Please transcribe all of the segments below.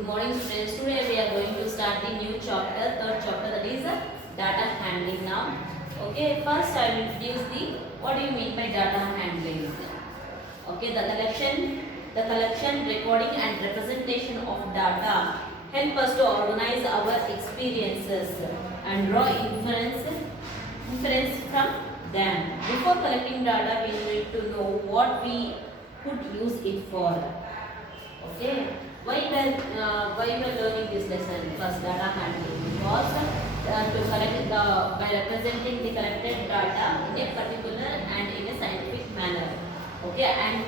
Good morning students. Today we are going to start the new chapter, third chapter, that is data handling now. Okay, first I will introduce the what do you mean by data handling. Okay, the collection, recording and representation of data help us to organize our experiences and draw inference from them. Before collecting data, we need to know what we could use it for. Okay, why we are learning this lesson? First, data handling, because to collect the by representing the collected data in a particular and in a scientific manner. Okay, and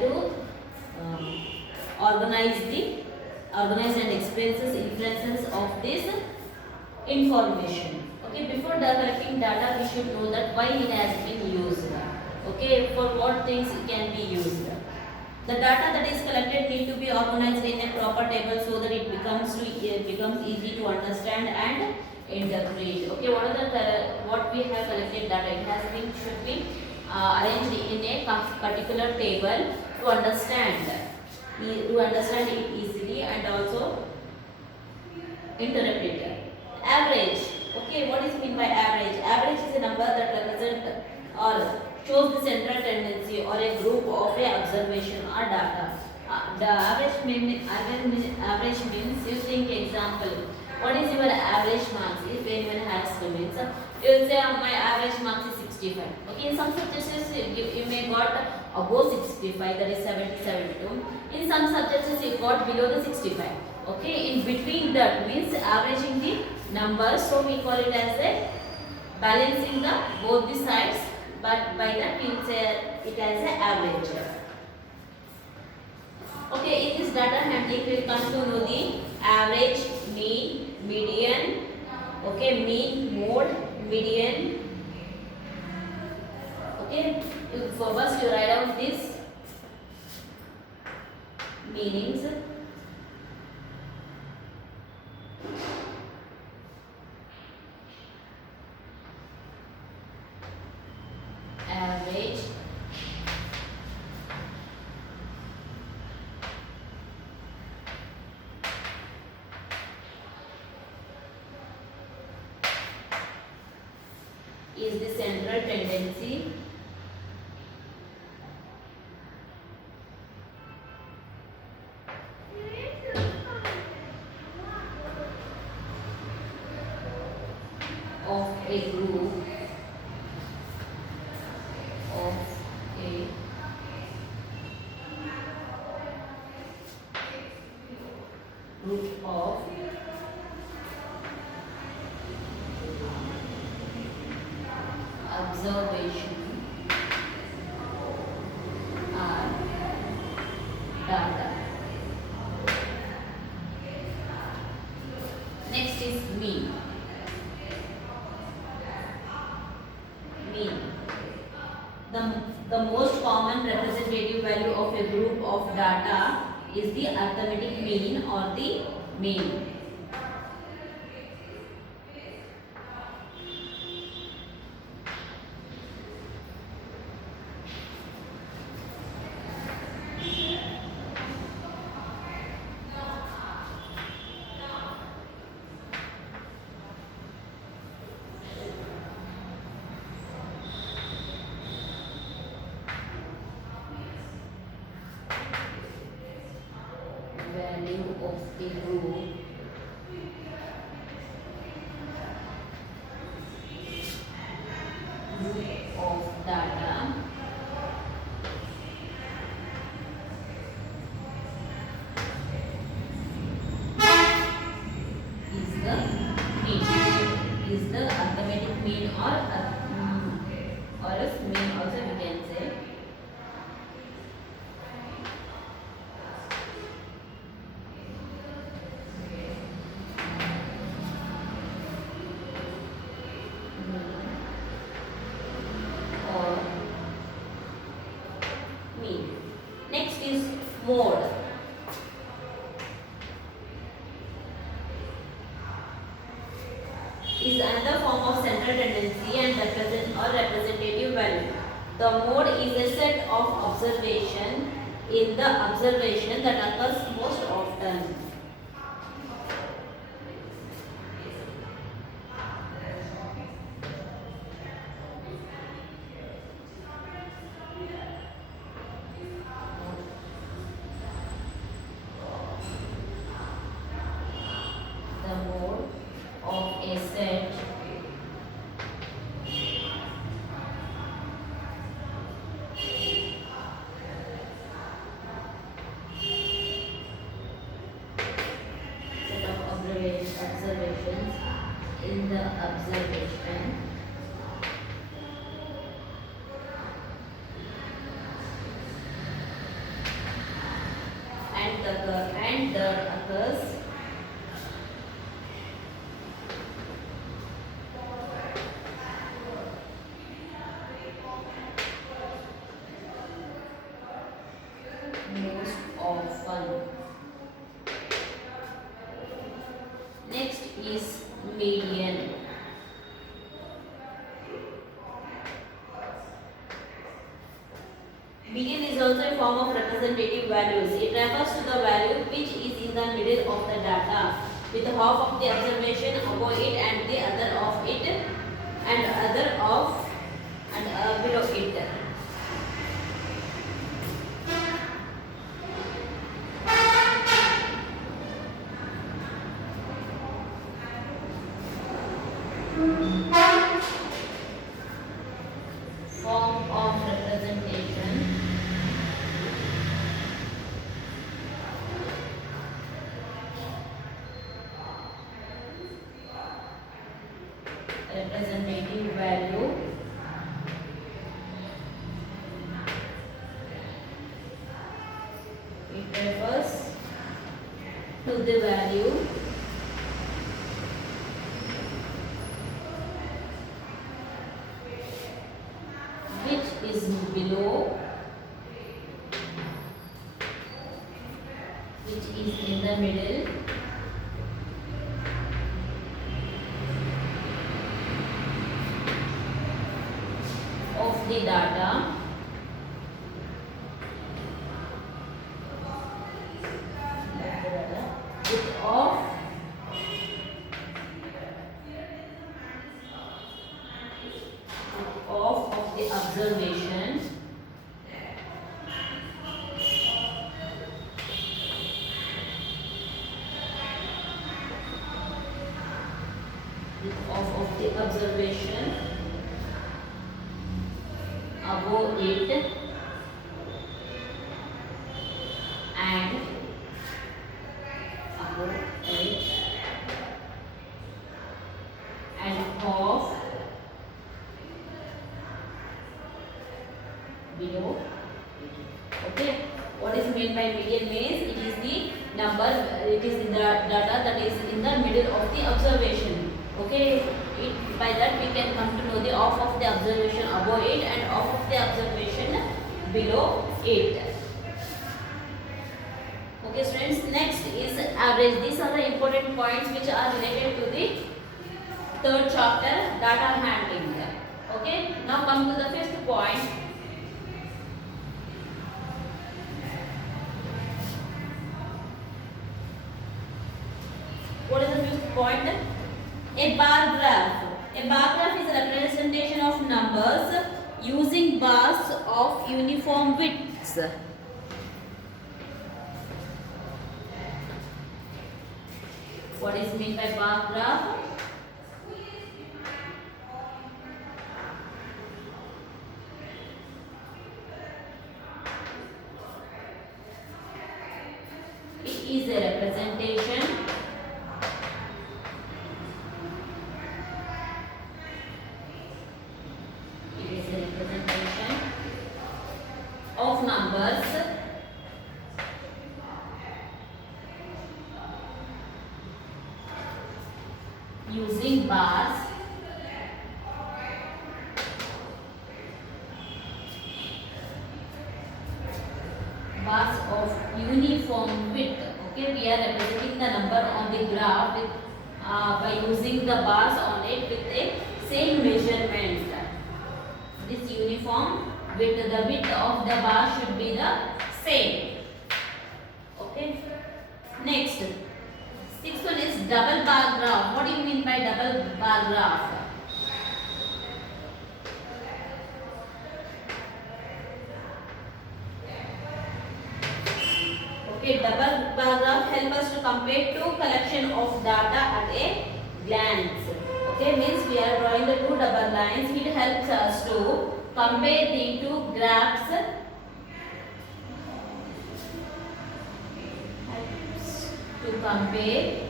to organize and experiences inferences of this information. Okay, before collecting data, we should know that why it has been used. Okay, for what things it can be used. The data that is collected need to be organized in a proper table so that it becomes easy to understand and interpret. Okay, what we have collected data? It has been should be arranged in a particular table to understand it easily and also interpret it. Average. Okay, what is mean by average? Average is a number that represents or shows the central tendency or a group of a observation or data. The average means, you think example, what is your average marks? If anyone has students, you will say my average marks is 65. Okay, in some subjects you may got above 65, that is 70, 72. In some subjects you got below the 65. Okay, in between that means averaging the numbers, so we call it as a balancing the both the sides, but by that we will say it as an average. Okay, in this data handling we will come to know the average, mean, median. Okay, mean, mode, median. Okay, for first you write down this meanings. Average, is the central tendency. Of a group of a group of observation or data. Next is mean. Mean. The most common representative value of a group of data is the arithmetic mean or the mean. Value of a group of data is the mean, is the arithmetic mean or else mean also we can say. Or mean. Next is mode. Is another form of central tendency and representative value. The mode is a set of observation in the observation that occurs most often. The mode of a set of observations in the observation and the occurs most often. Next is median. Median is also a form of representative values. It refers to the value which is in the middle of the data, with half of the observation above it and the other of it and other of and below it. Form of representation representative value it refers to the value which is below, which is in the middle of the data with of the observation of the observation above it and above it and of below it. Okay, what is meant by median means it is the number, it is the data that is in the middle of the observation. Okay, by that we can come to know the off of the observation above it and off of the observation below it. Okay students, next is average. These are the important points which are related to the third chapter, data handling. Okay, now come to the fifth point. What is the fifth point? A bar graph. A bar graph is a representation of numbers using bars of uniform widths. What is meant by bar graph? It is a representation of numbers using bars of uniform width. Okay, we are representing the number on the graph with by using the bars on it with a same measurement. This uniform width. The width of the bar should be the same. Okay. Next, sixth one is double bar graph. What do you mean by double bar graph? Okay, double bar graph help us to compare two collection of data at a glance. Okay, means we are drawing the two double lines. It helps us to compare the two graphs. To compare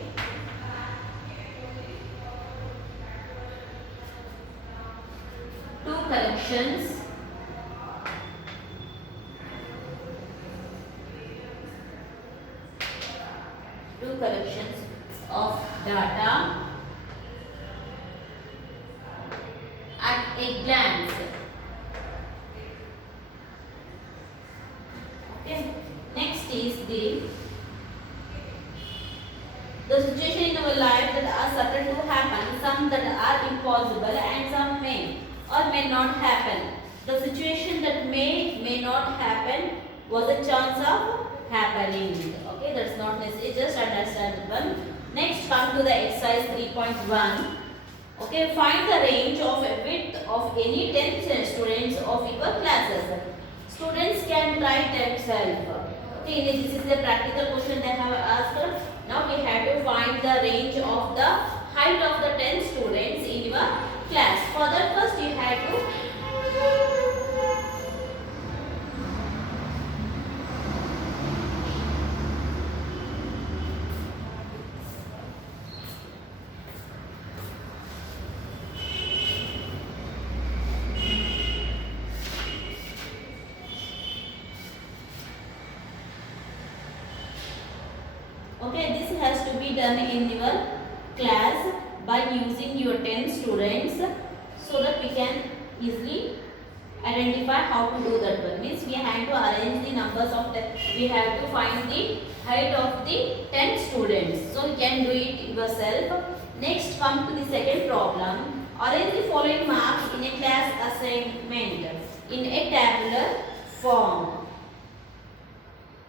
two collections of data at a glance. Okay. Next is the situation in our life that are certain to happen, some that are impossible and some may or may not happen. The situation that may not happen was a chance of happening. Okay, that's not necessary, just understand one. Next, come to the exercise 3.1. Okay, find the range of width of any 10 students of your classes. Students can try themselves. Okay, this is the practical question they have asked. Now we have to find the range of the height of the 10 students in your class. For that, first you have to okay, this has to be done in your class by using your 10 students so that we can easily identify how to do that one. Means we have to arrange the numbers of the, we have to find the height of the 10 students. So you can do it yourself. Next, come to the second problem. Arrange the following marks in a class assignment in a tabular form.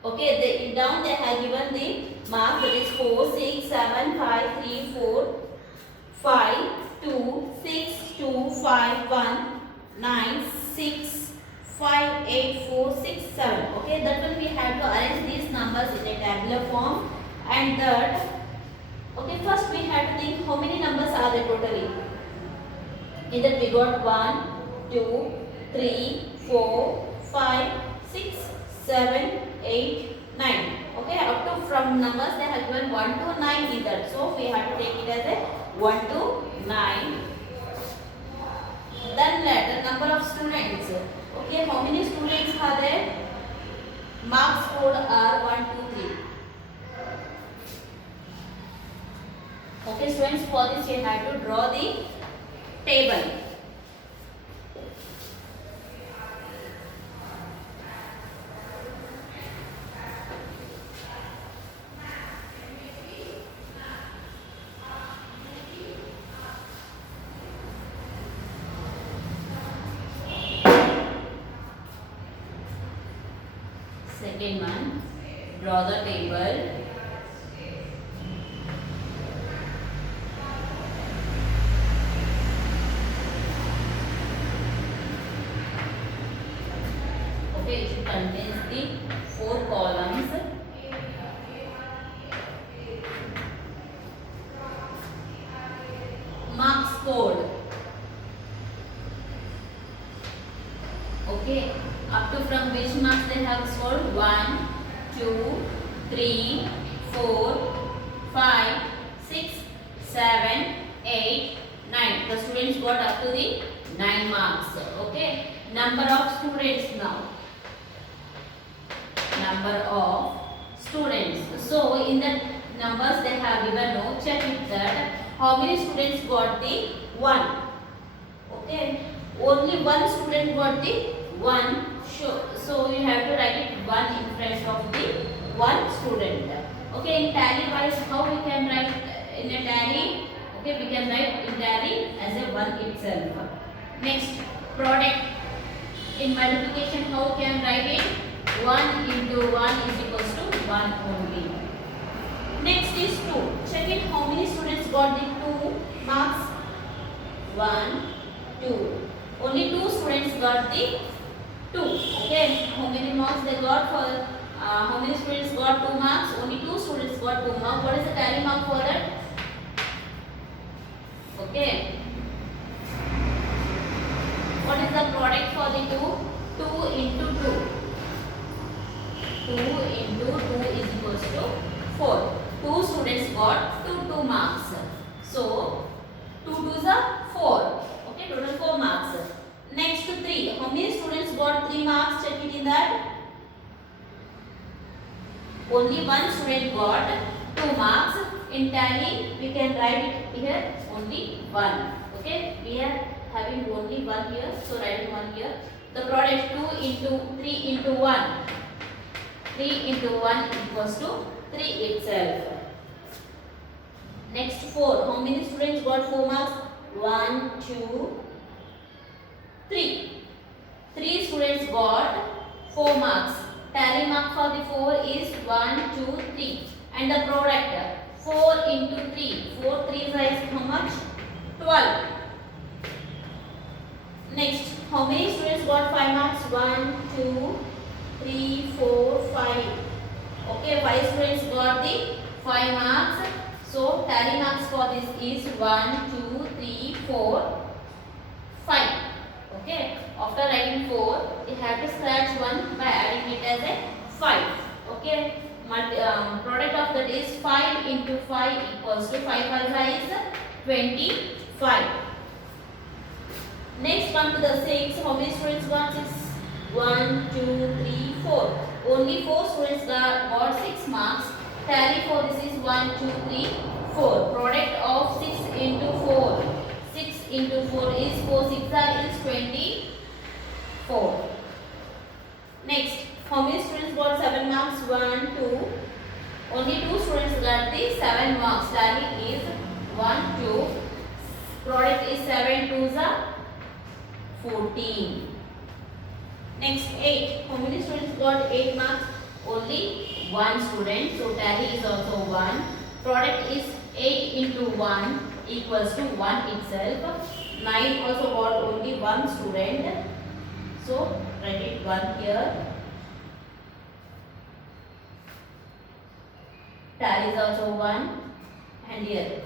Okay, down they have given the mark, that is 4, 6, 7, 5, 3, 4, 5, 2, 6, 2, 5, 1, 9, 6, 5, 8, 4, 6, 7. Okay, that one we have to arrange these numbers in a tabular form. And that, okay, first we have to think how many numbers are there totally. In that we got 1, 2, 3, 4, 5, 6, 7, 8, 9. Okay, up to from numbers they have given 1 to 9 in that. So we have to take it as a 1 to 9. Then let the number of students. Okay, how many students are there? Marks scored are 1, 2, 3. Okay, students, for this you have to draw the table. Second one, draw the table. Okay, it contains the 4 columns. Marks scored. Okay, up to from which marks they have scored? 1, 2, 3, 4, 5, 6, 7, 8, 9. The students got up to the 9 marks. Okay, number of students now. Number of students. So in the numbers they have given, no, check it that how many students got the 1. Okay, only one student got the 1. So you have to write it 1 in front of the 1 student. Okay, in tally wise, how we can write in a tally? Okay, we can write in tally as a 1 itself. Next, product. In multiplication, how can write it? 1 into 1 is equals to 1 only. Next is 2. Check it, how many students got the 2 marks? 1, 2. Only 2 students got the 2. Okay. How many marks they got for? How many students got 2 marks? Only 2 students got 2 marks. What is the tally mark for that? Okay. What is the product for the 2? 2 into 2. 2 into 2 is equals to 4. 2 students got 2 marks. So 2 2s are 4. Okay, total 4 marks. Next to 3. How many students got 3 marks? Check it in that. Only one student got 2 marks. In tally, we can write it here only 1. Okay, we are having only 1 here, so write 1 here. The product 2 into 3 into 1. 3 into 1 equals to 3 itself. Next 4. How many students got 4 marks? 1, 2, 3. 3 students got 4 marks. Tally mark for the 4 is 1, 2, 3. And the product 4 into 3. 4 3s is how much? 12. Next, how many students got 5 marks? 1, 2, 3, 4, 5. Okay, 5 students got the 5 marks. So, tally marks for this is 1, 2, 3, 4, 5. Okay, after writing 4, you have to scratch 1 by adding it as a 5. Okay, product of that is 5 into 5 equals to 5 5 is 25. Next, come to the 6. How many students got 6? 1, 2, 3, 4. Only 4 students got 6 marks. Tally for this is 1, 2, 3, 4. Product of 6 into 4. 6 into 4 is 4 6 is 24. Next, how many students got 7 marks? 1, 2. Only 2 students got the 7 marks. Tally is 1, 2. Product is 7 2s are 14. Next 8. How many students got 8 marks? Only 1 student. So tally is also 1. Product is 8 into 1 equals to 1 itself. 9 also got only 1 student. So write it 1 here. Tally is also 1. And here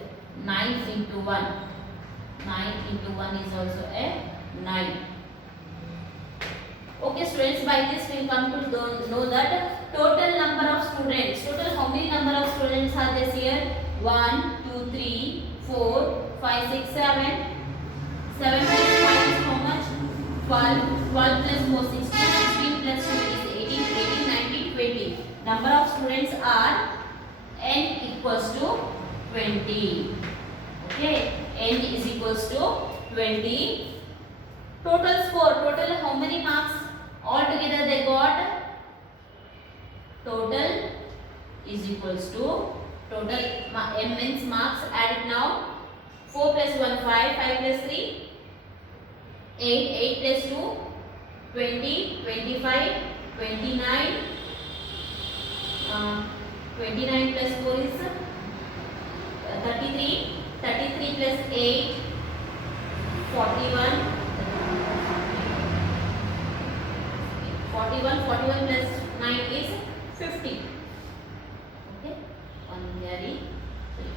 9 into 1. 9 into 1 is also a 9. Okay students, by this we will come to know that total number of students. Total how many number of students are this here? 1, 2, 3, 4, 5, 6, 7. 7 plus 5 is how much? 12. 12 plus 4, 16. 16 plus 2 is 18. 18, 19, 20. Number of students are n equals to 20. Okay, n is equals to 20. Total score, total how many marks altogether they got? Total is equals to total m means marks. Add it now. 4 plus 1 5, 5 plus 3 8, 8 plus 2 20, 25, 29. 29 plus 4 is 33. 33 plus 8 41. 41 plus 9 is 50. Okay, 1 carry,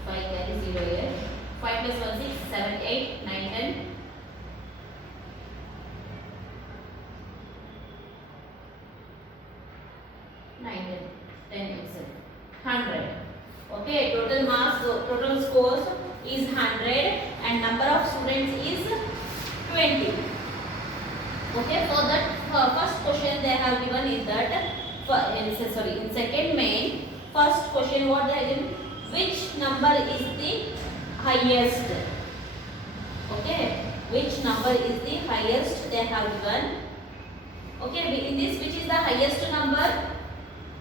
5 carry, 0 here. 5 plus 1 6, 7, 8, 9, 10. 9, 10 itself. 100. Okay, total marks, total scores is 100 and number of students is 20. Okay, for that first question they have given is that in second main first question what they have given, which number is the highest. Okay, which number is the highest they have given. Okay, in this which is the highest number?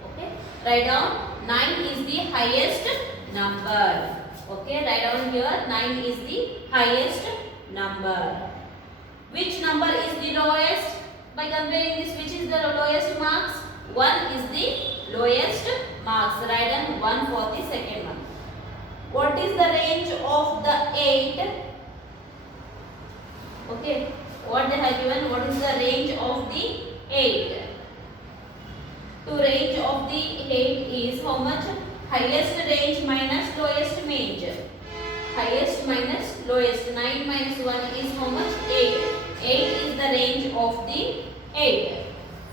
Okay, write down 9 is the highest number. Okay, write down here 9 is the highest number. Which number is the lowest? By By comparing this, which is the lowest marks? 1 is the lowest marks. Write down 1 for the second one. What is the range of the 8? Okay, what they have given? What is the range of the 8? To range of the 8 is how much? Highest range minus lowest range. Highest minus lowest. 9 minus 1 is how much? 8. 8 is the range of the 8.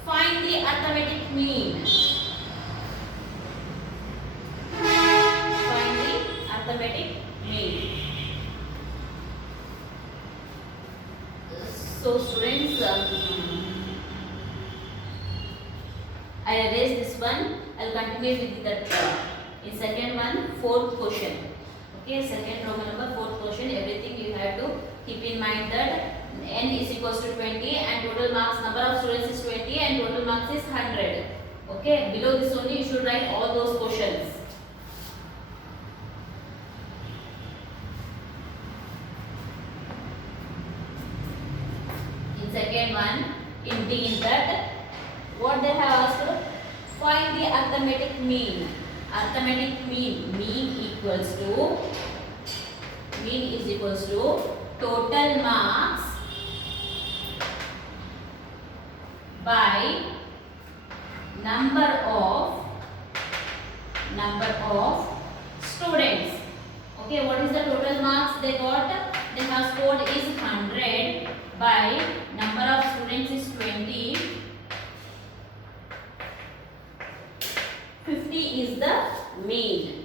Find the arithmetic mean. Find the arithmetic mean. So students, I erase this one. I'll continue with that. In second one, fourth question. Okay, second Roman number, fourth question. Everything you have to keep in mind that n is equals to 20 and total marks, number of students is 20 and total marks is 100. Okay, below this only you should write all those questions. In second one, in D, that what they have asked, find the arithmetic mean. Arithmetic mean, mean is equals to total marks by number of students. Okay, what is the total marks they got? They have scored is 100 by number of students is 20. 50 is the mean.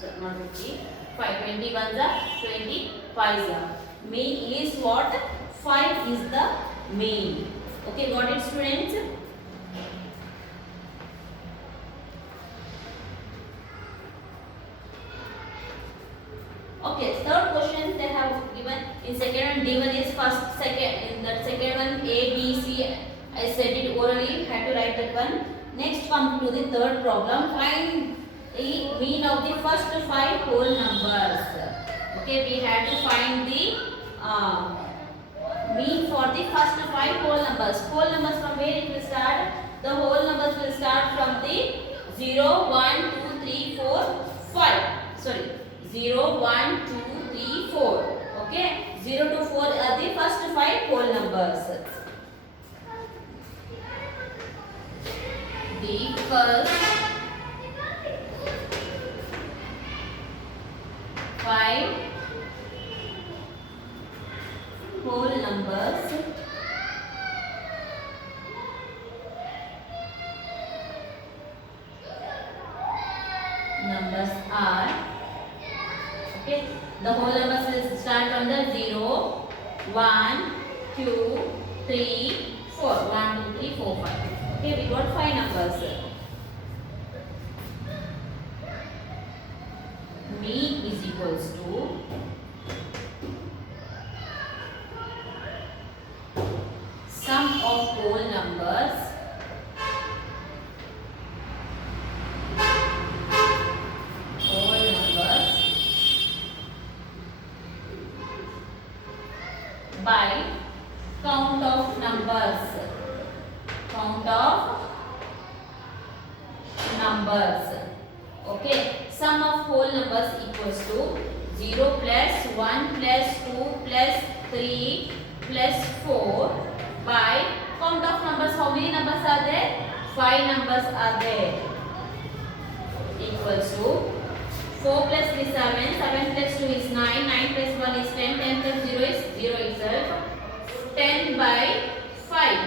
So not 50. 5. 20 ones are 20 5s are. Mean is what? 5 is the mean. Okay, got it students? Okay, third question they have given in second one. D1 is first, second. In that second one, A, B, C. I said it orally. Had to write that one. Next, come to the third problem. Find the mean of the first 5 whole numbers. Okay, we had to find the mean for the first 5 whole numbers. Whole numbers from where it will start? The whole numbers will start from the 0, 1, 2, 3, 4, 5. Sorry. 0, 1, 2, 3, 4. Okay. 0 to 4 are the first 5 whole numbers. The first 5 whole numbers are, okay, the whole numbers will start from the 0, 1, 2, 3, 4. 1, 2, 3, 4, 5. Okay, we got 5 numbers. Mean is equals to sum of whole numbers by count of numbers. Okay, sum of whole numbers equals to 0 plus 1 plus 2 plus 3 plus 4 by count of numbers. How many numbers are there? 5 numbers are there. Equals to 4 plus 3 7, 7 plus 2 is 9, 9 plus 1 is 10, 10 plus 0 is 0 itself. 10 by 5.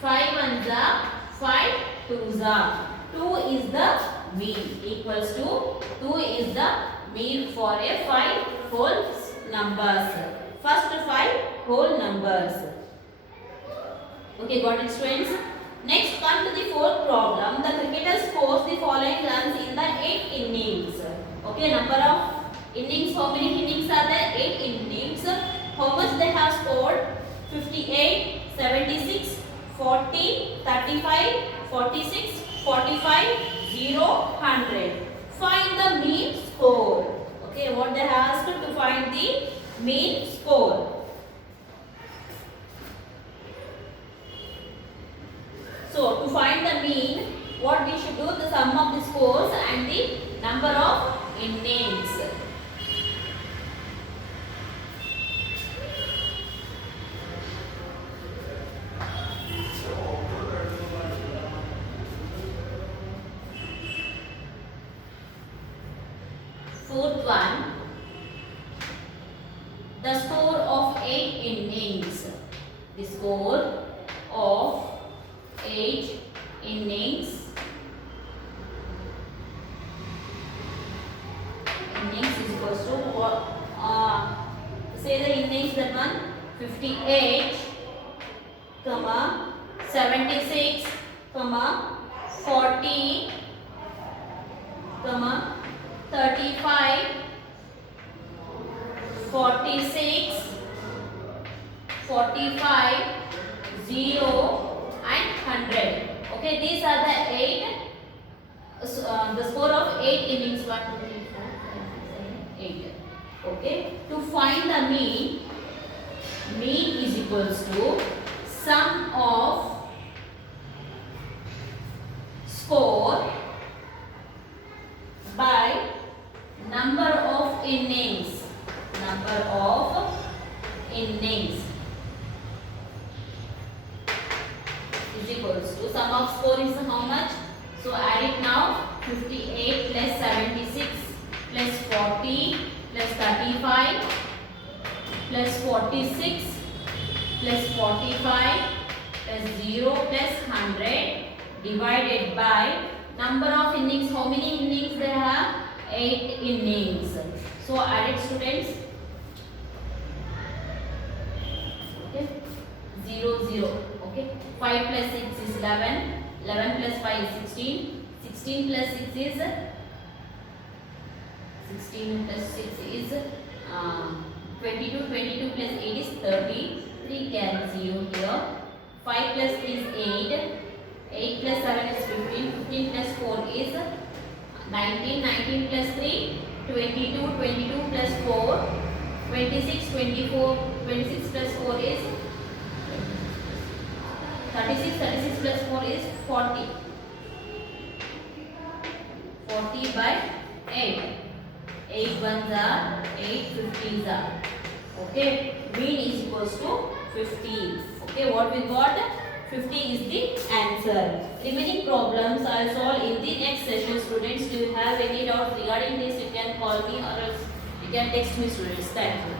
5 ones are 5 twos are. 2 is the mean. Equals to 2 is the mean for a 5 whole numbers. First 5 whole numbers. Okay, got it students? Next, come to the fourth problem. The cricketer scores the following runs in the 8 innings. Okay, number of innings. How many innings are there? 8 innings. How much they have scored? 58, 76, 40, 35, 46, 45, 0, 100. Find the mean score. Okay, what they have asked to find the mean score. So to find the mean, what we should do, the sum of the scores and the number of innings. Fourth one, the score of 8 innings. The score of 8 innings. Innings is equals to what? Say the innings, that one 58, 76, 40, 35, 46, 45, 0 and 100. Okay, these are the 8. The score of 8 innings. 1, 2, 3, 4, 5, 6, 7, 8. Okay, to find the mean, mean is equals to sum of score by number of innings. Number of innings is equals to sum of score is how much? So add it now. 58 plus 76 plus 40 plus 35 plus 46 plus 45 plus 0 plus 100 divided by number of innings. How many innings they have? 8 innings. So add it, students. Okay, 0 0. Okay, 5 plus 6 is 11, 11 plus 5 is 16, 16 plus 6 is 16 plus 6 is 22, 22 plus 8 is 30, 3 carry 0 here, 5 plus 3 is 8, 8 plus 7 is 15, 15 plus 4 is 19, 19 plus 3, 22, 22 plus 4, 26, 24, 26 plus 4 is 36, 36 plus 4 is 40. 40 by 8. 8 ones are 8 50s are. Okay, mean is equals to 50. Okay, what we got? 50 is the answer. Remaining problems I'll solve in the next session, students. Do you have any doubts regarding this? You can call me or else you can text me, students. Thank you.